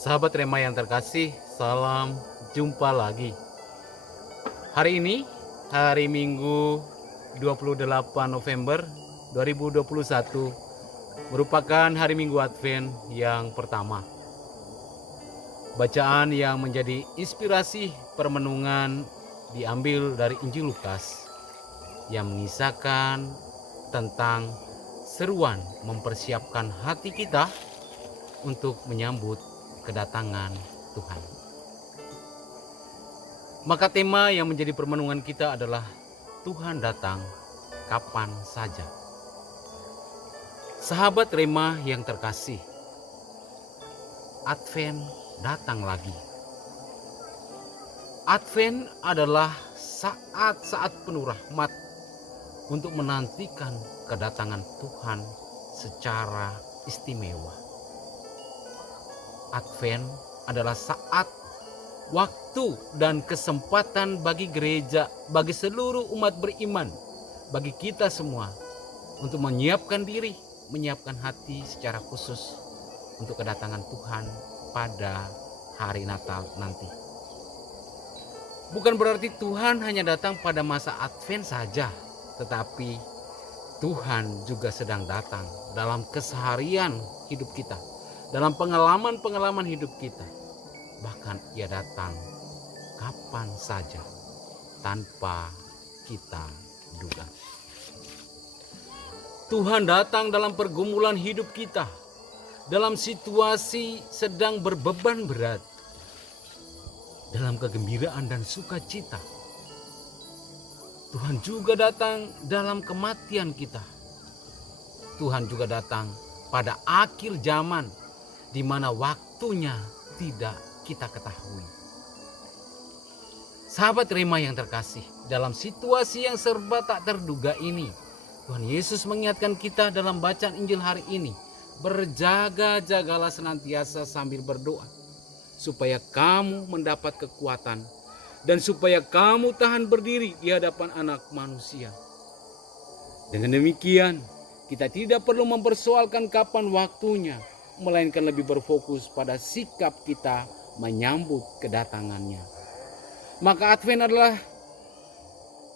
Sahabat Rema yang terkasih, salam jumpa lagi. Hari ini, hari Minggu 28 November 2021, merupakan hari Minggu Advent yang pertama. Bacaan yang menjadi inspirasi permenungan diambil dari Injil Lukas yang mengisahkan tentang seruan mempersiapkan hati kita untuk menyambut kedatangan Tuhan. Maka tema yang menjadi permenungan kita adalah Tuhan datang kapan saja. Sahabat Rema yang terkasih, Advent datang lagi. Advent adalah saat-saat penuh rahmat untuk menantikan kedatangan Tuhan secara istimewa. Advent adalah saat, waktu, dan kesempatan bagi gereja, bagi seluruh umat beriman, bagi kita semua untuk menyiapkan diri, menyiapkan hati secara khusus untuk kedatangan Tuhan pada hari Natal nanti. Bukan berarti Tuhan hanya datang pada masa Advent saja, tetapi Tuhan juga sedang datang dalam keseharian hidup kita, dalam pengalaman-pengalaman hidup kita. Bahkan Ia datang kapan saja tanpa kita duga. Tuhan datang dalam pergumulan hidup kita, dalam situasi sedang berbeban berat, dalam kegembiraan dan sukacita. Tuhan juga datang dalam kematian kita. Tuhan juga datang pada akhir zaman, di mana waktunya tidak kita ketahui. Sahabat Rema yang terkasih, dalam situasi yang serba tak terduga ini, Tuhan Yesus mengingatkan kita dalam bacaan Injil hari ini, berjaga-jagalah senantiasa sambil berdoa, supaya kamu mendapat kekuatan dan supaya kamu tahan berdiri di hadapan Anak Manusia. Dengan demikian, kita tidak perlu mempersoalkan kapan waktunya, melainkan lebih berfokus pada sikap kita menyambut kedatangannya. Maka Advent adalah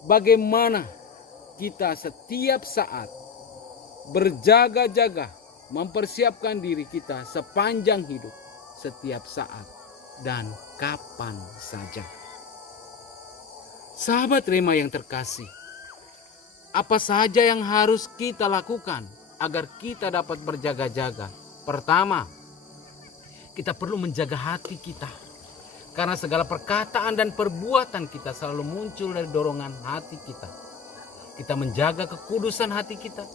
bagaimana kita setiap saat berjaga-jaga mempersiapkan diri kita sepanjang hidup, setiap saat dan kapan saja. Sahabat Rema yang terkasih, apa saja yang harus kita lakukan agar kita dapat berjaga-jaga? Pertama, kita perlu menjaga hati kita, karena segala perkataan dan perbuatan kita selalu muncul dari dorongan hati kita. Kita menjaga kekudusan hati kita,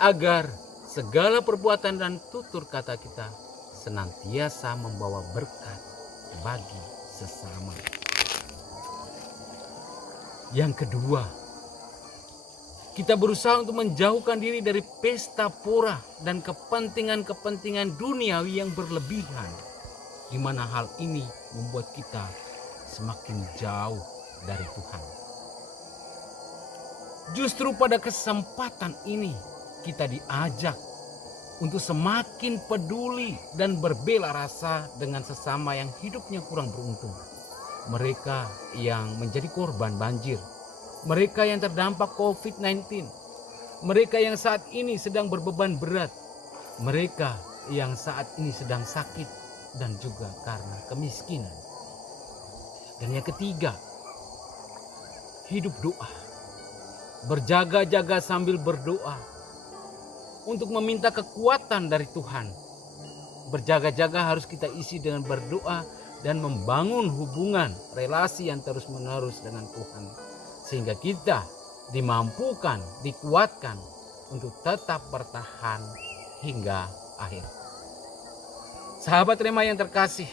agar segala perbuatan dan tutur kata kita senantiasa membawa berkat bagi sesama. Yang kedua, kita berusaha untuk menjauhkan diri dari pesta pora dan kepentingan-kepentingan duniawi yang berlebihan, di mana hal ini membuat kita semakin jauh dari Tuhan. Justru pada kesempatan ini kita diajak untuk semakin peduli dan berbela rasa dengan sesama yang hidupnya kurang beruntung. Mereka yang menjadi korban banjir, mereka yang terdampak COVID-19, mereka yang saat ini sedang berbeban berat, mereka yang saat ini sedang sakit dan juga karena kemiskinan. Dan yang ketiga, hidup doa. Berjaga-jaga sambil berdoa untuk meminta kekuatan dari Tuhan. Berjaga-jaga harus kita isi dengan berdoa dan membangun hubungan relasi yang terus-menerus dengan Tuhan, sehingga kita dimampukan, dikuatkan untuk tetap bertahan hingga akhir. Sahabat Rema yang terkasih,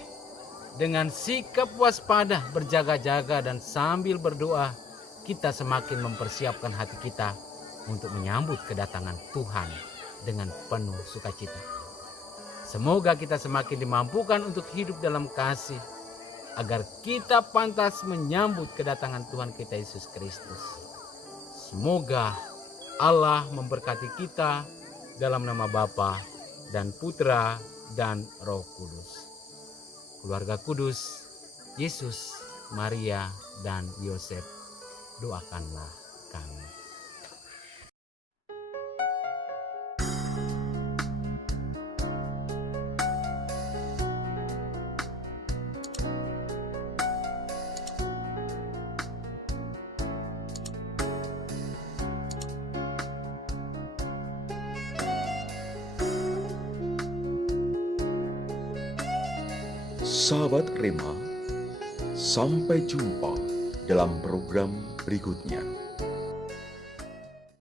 dengan sikap waspada, berjaga-jaga dan sambil berdoa, kita semakin mempersiapkan hati kita untuk menyambut kedatangan Tuhan dengan penuh sukacita. Semoga kita semakin dimampukan untuk hidup dalam kasih, agar kita pantas menyambut kedatangan Tuhan kita Yesus Kristus. Semoga Allah memberkati kita dalam nama Bapa dan Putra dan Roh Kudus. keluarga kudus, Yesus, Maria, dan Yosef, doakanlah kami. Sahabat Rema, sampai jumpa dalam program berikutnya.